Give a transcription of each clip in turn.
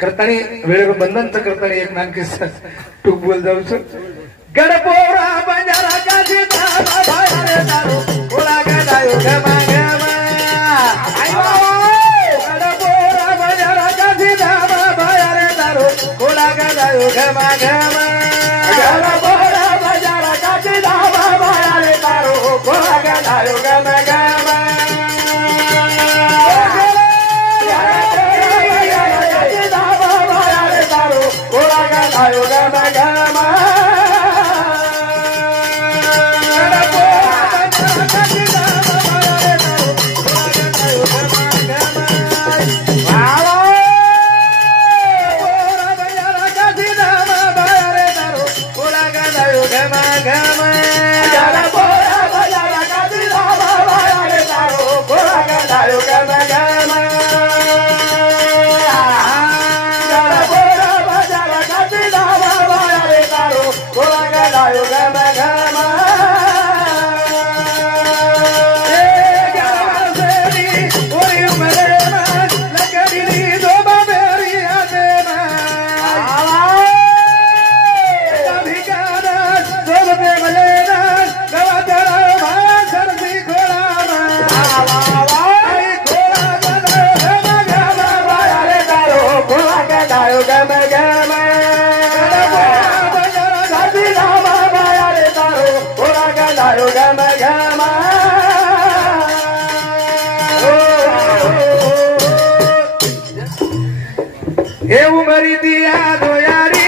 करतानी वेळेवर बंधनचं करतानी एक नानकी टूक बोल जाऊ गडपोरा बंजारा का सीता बाबा दारू कोला गडायो गमा गमा गडपोरा बंजारा का सीता बाबा दारू कोला गडायो गमा गमा गडपोरा बंजारा का सीता बाबा दारू कोला गडायो गमा गमा उमरी दिया दो यारी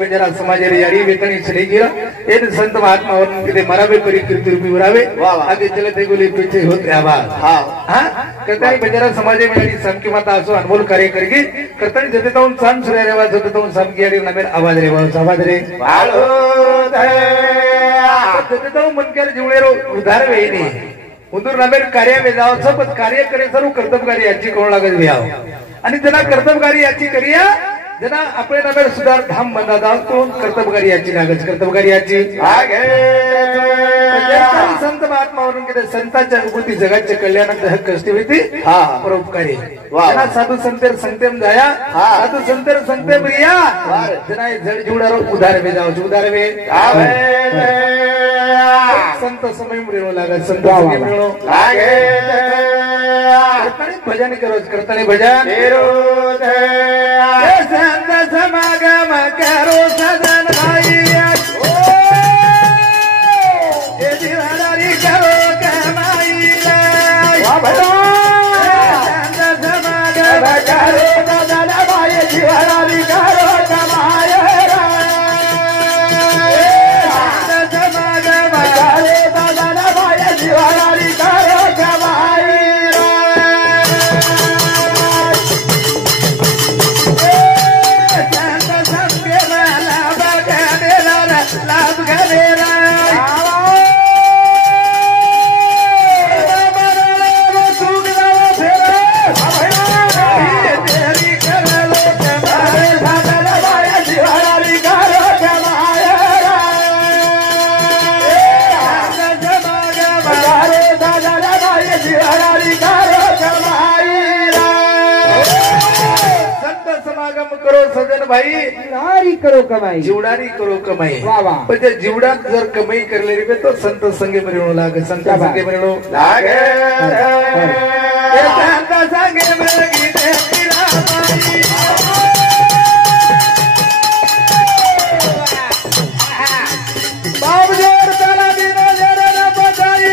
बंजारा समाज यारी वेतनी चले गिरा इन संत महात्मा और किते मरावे परी कीर्ति रूपी उरावे आगे चलते गोली पीछे होते आवाज हां करतानी बंजारा समाज में यारी सम की माता असो अनमोल कार्य करगी करतानी जते तो सन सुरे रेवा जते तो सम की यारी नमेर आवाज रे वालो जते तो मन कर जुळेरो उधार वेनी उंदूर नमेर कार्य में जाओ सब कार्य करे सर्व कर्तव्यकारी याची कोण लागत व्याव आणि जना कर्तव्यकारी याची करिया जना आपले नमेर सुधार धाम बंदा दावतो कर्तव्यकारी याची लागत कर्तव्यकारी याची संत महात्मा वरून किती संतांच्या उपती जगाच्या कल्याणाचा हक्क असते होती परोपकारी जना साधू संतेर संतेम जाया साधू संतेर संतेम रिया जना जड जुडारो उधार वे जाओ उधार वे संत समय मिळू लागा संत समय मिळू लागे भजन करो करताना भजन संत समागम करो सजन भाई करो कमाई संत समागम करो सजन भाई जीवनारी करो कमाई संत समागम करो सजन भाई जीवनारी करो कमाई करो सजन भाई नारी करो कमाई जीवडारी करो कमाई पण त्या जीवडात जर कमाई करले रे तो संत संगे मिळू लागे संत संगे मिळू लागे संत संगे मिळगी ते बाप जोर चला दिनो जरा न बचाई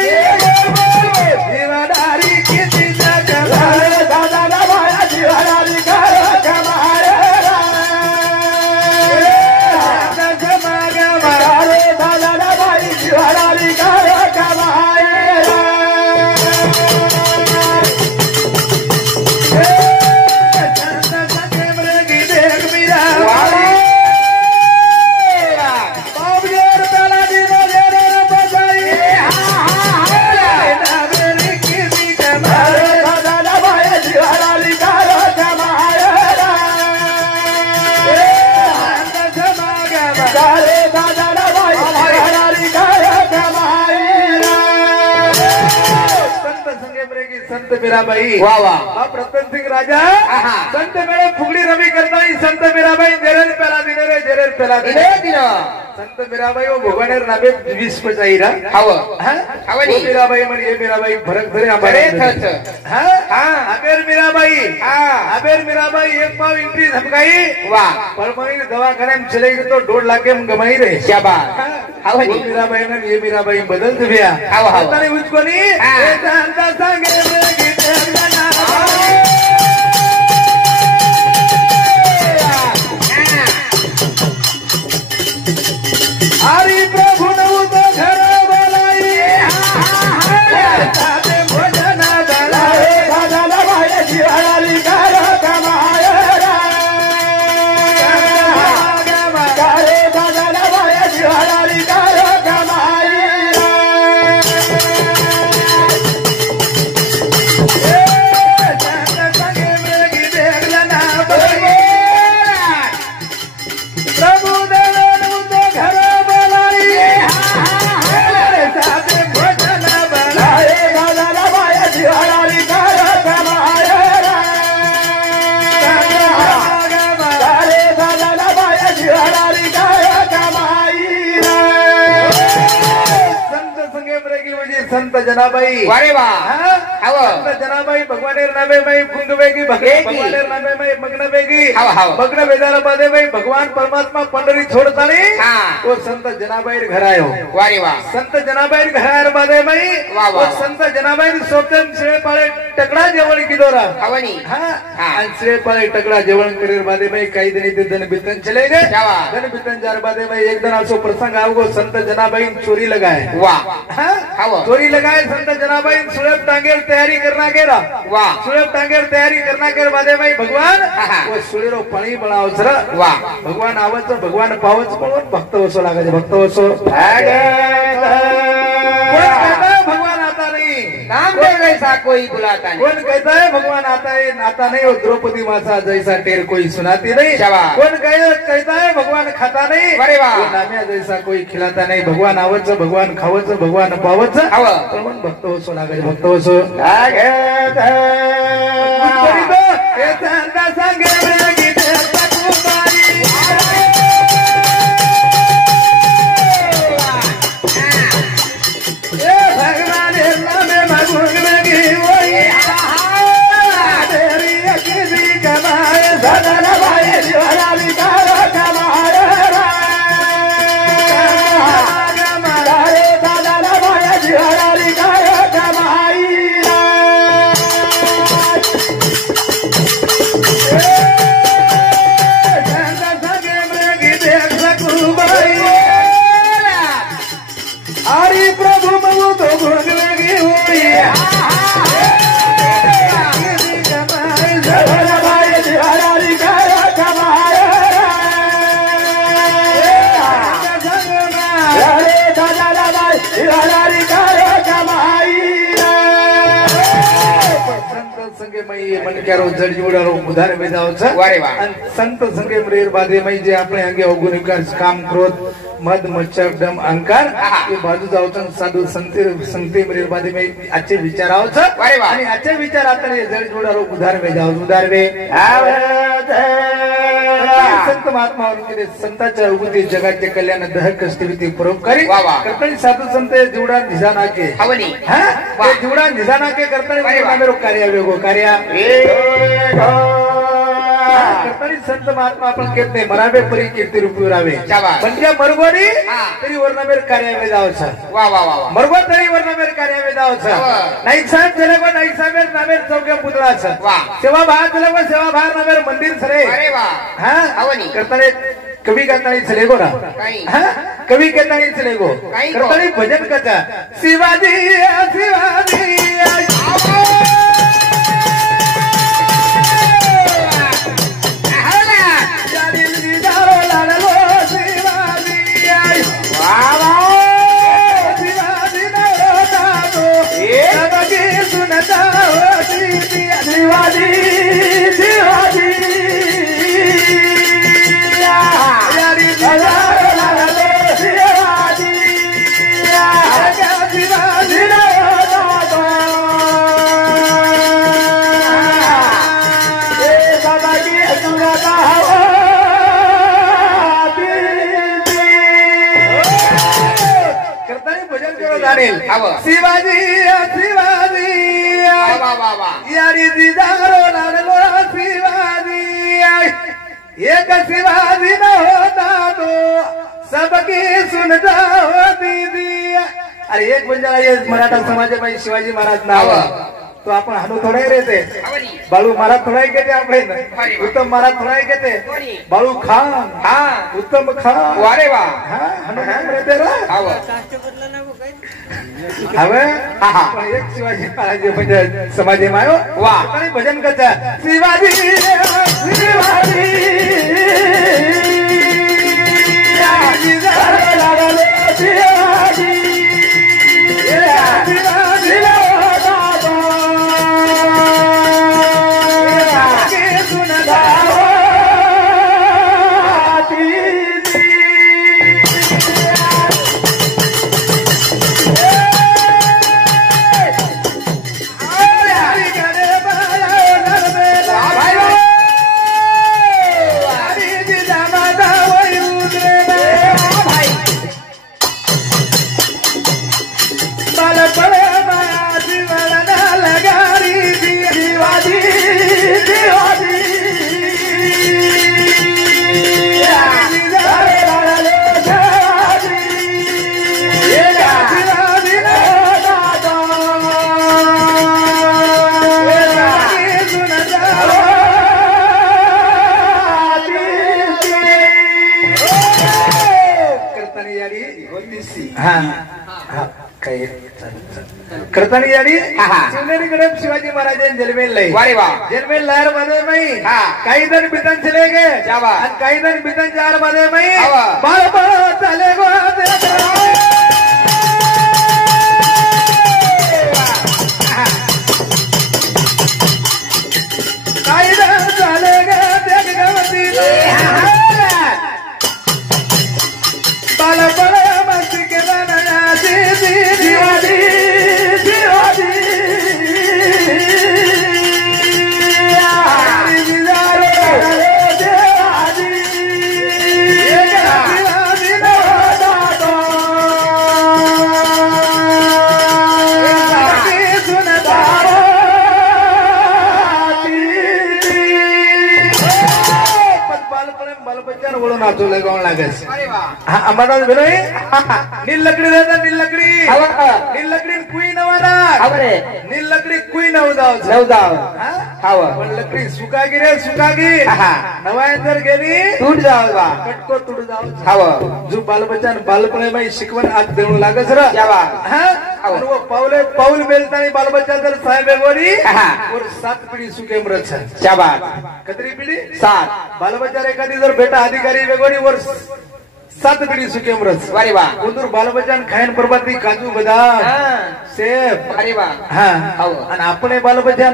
जीवडारी किती जगला दादा ना भाया जीवडारी करो कमाई संत मीराबाई वाह वाह प्रताप सिंह राजा संत मेळे फुगडी रमी करताना संत मीराबाई जेरेर पेला दिने रे जेरेर पेला दिने संत मीराबाई वो भगवानेर नामे 20 पचाईरा हाव हावनी मीराबाई म्हणे हे मीराबाई फरक धरे आम्हाला अबेर मीराबाई एक पाव एंट्री धमकाई वाह परमणी दवाखान्यात चले गए तो 2 लाख में गमाई रे शाबाश हावनी मीराबाई ने ये मीराबाई बदल दिया हाव हाव तने मुझकोनी संत संगे हरि प्रभु नऊ तो घर बोलाई भोजन बलाए दादा भाई जीवाली करो कमाए करे दादा भाई जीवाली करो कमाई संगे मेरी देख लेना प्रभु संत जनाबाई वारे वाह संत जनाबाई भगवानेर नामे में कुंगवेगी भगवानेर नामे में मग्नवेगी मग्न वेदार बादे में भगवान परमात्मा पंढरी छोड़तानी वो संत जनाबाई घर आयो वारे वाह संत जनाबाई घर आयर बादे में वो संत जनाबाई सोपन श्रेय पाळे टकड़ा जेवण किदोरा हवनी हां श्रेय पाळे टकड़ा जेवण करेर बादे में कई दिन दिन बितन चले गए दिन बितन जार बादे में एक दिन आसो प्रसंग आवगो संत जनाबाई चोरी लगाए वाह हां चोरी लगाए संत जनाबाई सुळेप टांगेर तयारी करना केरा वाह सुळेप टांगेर तयारी करना केर बादे में भगवान वो सुळेरो पाणी बनावच रे वाह भगवान आवच भगवान पावच पण भक्त वसो लागे भक्त वसो भगवान आता नहीं नाम दे जैसा कोई बुलाता नहीं कौन कहता है भगवान आता नहीं और द्रौपदी माता जैसा टेर कोई सुनाती नहीं कौन कहता है भगवान खाता नहीं अरे वाह नाम्या जैसा कोई खिलाता नहीं भगवान आवच भगवान खावच भगवान पावच पण भक्त वसो लागे भक्त वसो लागे संगे अरे प्रभु मऊ तो भोग लगी हुई संगे मई मन क्यारो जड़ जोड़ारो उधार में जाओ छ वारे वाह संत संगे मरेर बादे मई जे આપણે અંગે અવગુણ વિકાર કામ ક્રોધ મદ મચ્છર દમ અહંકાર એ બાજુ જાવ છો સાધુ સંતે મરેર બાદે મઈ આચે વિચાર આવો છો વારે વાહ અને આચે વિચાર આતણે જड़ જોड़ारो उधार में जाओ उधार में संत महात्मा के संताच्या उगती जगाचे कल्याण दह कष्टविती परोपकारी करतानी साधू संत जीवडा निजाना के हवनी हां ते जीवडा निजाना के करतानी मेरो कार्य वेगो कार्य करतानी संत महात्मा आपण कहते मरावे परी कीर्ती रूपी रावे म्हणजे मरगोरी तरी वरना मेर कार्य में जाओ छ वाह वाह वाह मरगो तरी वरना मेर कार्य में जाओ छ नाही साहेब चले गो नाही साहेब नामेर चौके पुतळा छ वाह सेवा भाग चले गो सेवा भाग नामेर मंदिर सरे अरे वाह हां हवनी करतानी कवि कहतानी चलेगो ना हां कवि कहतानी चलेगो करतानी भजन कथा शिवाजी शिवाजी शिवाजी शिवाजी यारी शिवाजी शिवाजी बाबा की सुरता करता भजन करो दानिल शिवाजी शिवाजी यारी दीदारो लाडलो शिवाजी एक शिवाजी न होता तो सबकी सुनता हो दीदी अरे एक बंजारा ये मराठा समाज में शिवाजी महाराज नाव तो आपण हानू थोडा रहते बाळू महाराज थोडा घेते आपण उत्तम महाराज थोडा घेते बाळू खान हां उत्तम खान वारे वाह हां हानू रहते रा હવે પણ એક શિવાજી મહારાજ म्हणजे સમાજે માં આવ્યો વાહ અને ભજન કરતા શિવાજી શિવાજી करतानी यारी शिवनेरी गणप शिवाजी महाराज जन्मेल लय वारे वाह जन्मेल लहर मध्ये मई काही जण बितन चले गए आणि काही जण बितन चार मध्ये मई बाळ बाळ चाले गो काही जण चाले गए देख गवती बाळ बाळ मस्ती के बनया दीदी शिवाजी शिवाजी नाचू लगावं लागेल हाँ अमरनाथ बेलोई नील लकड़ी देता नील लकड़ी नील लकड़ी कुई नवाना नील लकड़ी कुई नवदाव पण लकड़ी सुकागी रे सुकागी नवायंदर गेली तूट जाव बा कटको तुड जाव जो बालबच्चा बालपणे में शिकवण आत देणू लागस रे वो पाऊल बेलतानी बालबच्चा जर साहेब वेगोरी और 7 पिढी सुके मरछ शाबाश कतरी पिढी 7 बालबच्चा एखादी जर बेटा अधिकारी वेगोरी वर 7 पिढी सुके मरछ अरे वाह उंदूर बालबच्चा खायन बरबादी काजू बदाम सेब अरे वाह हां आणि आपणे बालबच्चा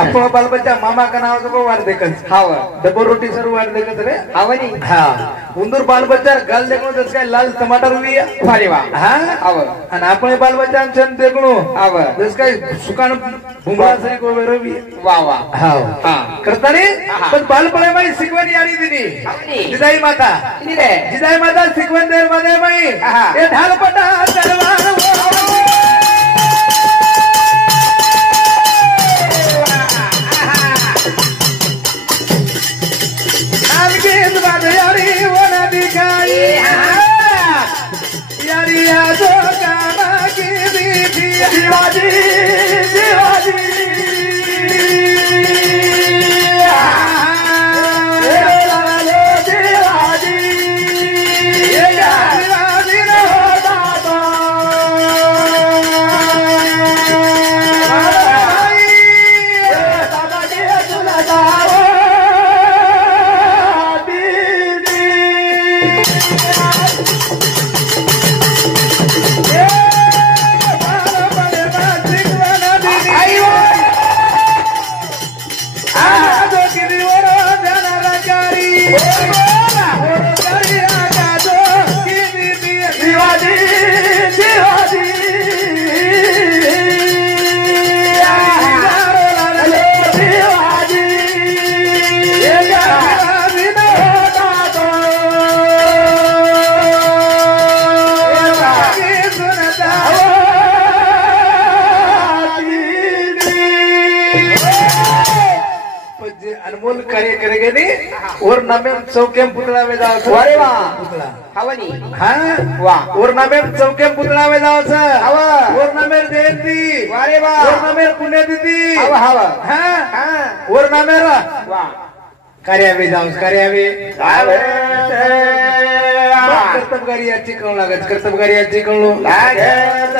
आपण बालबच्चा मामा का नाव को वार देखत हाव डबल रोटी सर्व वार देखत रे हावनी हां उंदूर बालबच्चा गाल देखलो जस काय लाल टमाटर हुई अरे वाह हां हाव आणि आपण बालबच्चा छन देखलो हाव जस काय सुकान भुंगळा सरी को वेरवी वाह वाह हाव हां करतानी पण बालपणे बाई शिकवण यारी दिनी जिजाई माता जिजाई माता शिकवण देर मध्ये बाई हे ढालपटा तलवार यारी वो न दिखाई यारी यादो कामा की दीदी शिवाजी शिवाजी शिवाजी शिवाजी न होता तो दादा के सुना अनमोल कार्य करेगे नी और नामे चौके पुतळा वे जाव अरे वाह पुतळा हवनी हां वाह और नामे चौके पुतळा वे जाव हवा और नामे जयंती अरे वाह और नामे पुण्यतिथी हवा हवा हां हां और नामे वाह कार्यावे जाव कार्यावे कर्तव्यकारी याची कळू लागत कर्तव्यकारी याची कळू लागत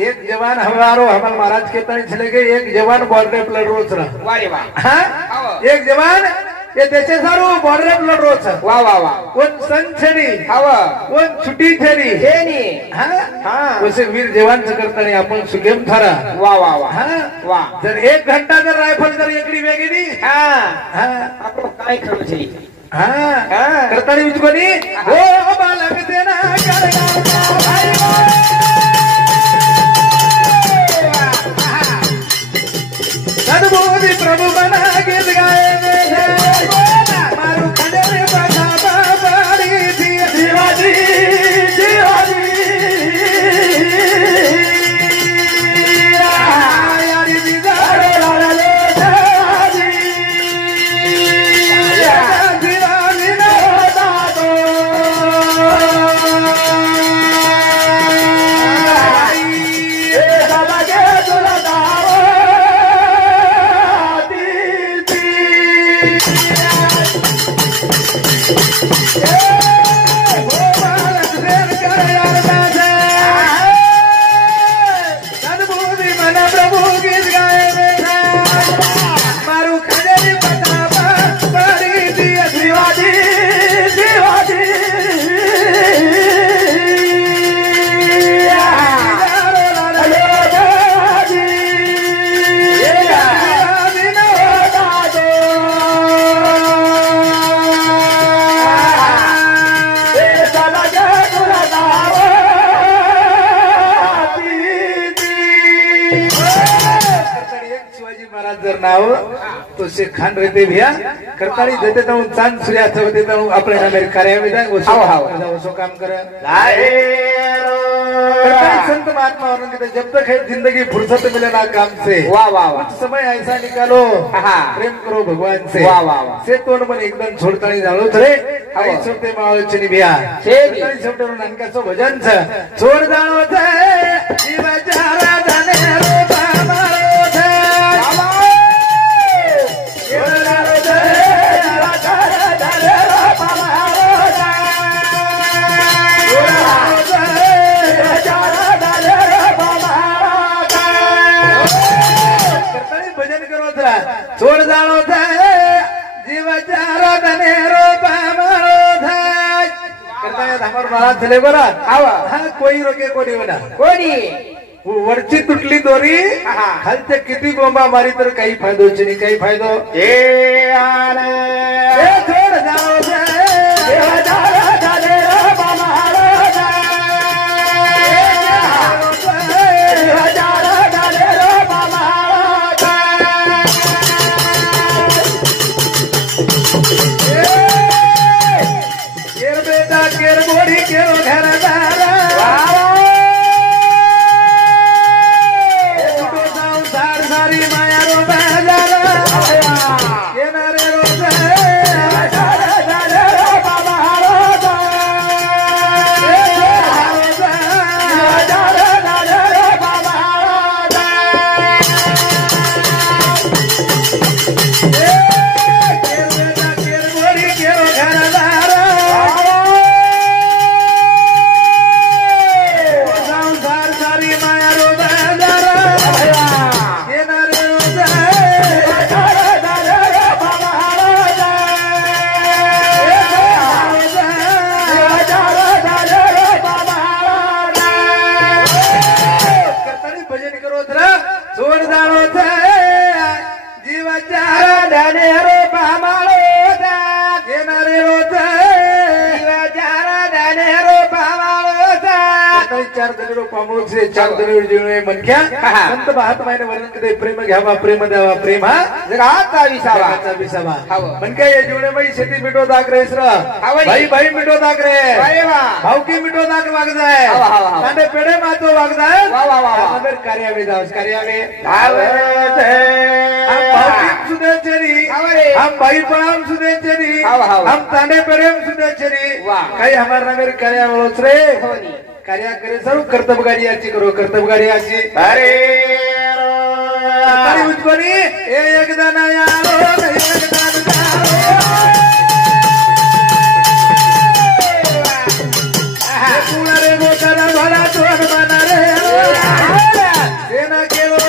एक जवान हमारो हमल महाराज के तनी चले गए एक जवान बॉर्डर पर रोज रहा वाह वाह हां एक जवान ये देशे सारो बॉर्डर पर रोज वाह वाह वाह वन संछनी हवा वन छुट्टी ठेरी हे नी हां हां वैसे वीर जवान करतानी आपण सुगेम थारा वाह वाह वाह हां वाह जर 1 घंटा जर रायफल जर एकडी वेगेली हां हां आपण काय करू छी हां करतानी उचकोनी ओ बालक देना करगा भाई सदबोधि प्रभु बना गीत गाए मारू खंडे बता बाड़ी थी शिवाजी शिवाजी यारी दीदार लाले शिवाजी शिवाजी न होता तो दादा के दुलादा जर नाव तो से खान रहते भैया करताली देते तो चांद सूर्यास्त होते तो अपने मेरे कार्य में जाए वो सो काम करे संत महात्मा और जब तक है जिंदगी फुर्सत मिले ना काम से वाह वाह वाह कुछ समय ऐसा निकालो प्रेम करो भगवान से वाह वाह वाह से तोंड मन एकदम छोड़ता नहीं जाणो रे आई सोते मावळचनी बिया छेदी सोते नानकाचो भजन छ छोड़ जाणो छे जीवाच्या राधाने रोपा मारो छे छोड़ जाणो छे जीवाच्या राधाने रोपा मारो छे छोड़ जाणो छे जीवाच्या राधाने रोपा मारो छे करतानी भजन करो छे छोड़ जाणो छे जीवाच्या राधाने रोपा मारो छे हमार बाळा चले बरा हा कोई रोके कोणी बना कोणी वरची तुटली दोरी खालच्या किती बोंबा मारी तर काही फायदो नाही काही फायदो ए आले ए छोड जाओ रे देवाचा राजा रे बामारो देवाचा राजा रे बामारो केर बेटा केर बोडी केरो घरदार सारी माया रो बाजार येणारे रोज बाबा छोड़ जाणो छे जीवाच्या राधाने रोपा माळो छे येणारे रोज जीवाच्या राधाने रोपा माळो छे चार जण रोपा माळो छे चार जण जीवने मनक्या संत महात्माने वर्णन कदे प्रेम घ्यावा प्रेम द्यावा प्रेम हा जगाचा विसावा विसावा मनक्या या जीवने बाई शेती मिटो दाग रेस भाई भाई मिटो दाग रे अरे वाह भावकी मिटो दाग वाग जाय तांडे पेडे मातो वाग जाय वाह वाह वाह अगर कार्यावे जावस कार्यावे आवरे हम सुदेचरी हम भाई पळाम सुदेचरी हम तांडे पेडेम सुदेचरी काही हमार नगर कार्यावळोच रे कार्या करे सर्व कर्तव्य गाडी याची करो कर्तव्य गाडी याची अरे तारी उजबनी एकदा ना यारो एकदा ना रे गोटाला भला तोड बना रे सेना केलो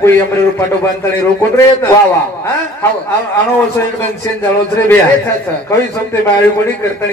कोई अमरे रूपाटो बांधतानी रोकोन रे वाह वाह आणो असो एकदम शेन जाळोच रे बिया कवी सोमते मारी कोणी करता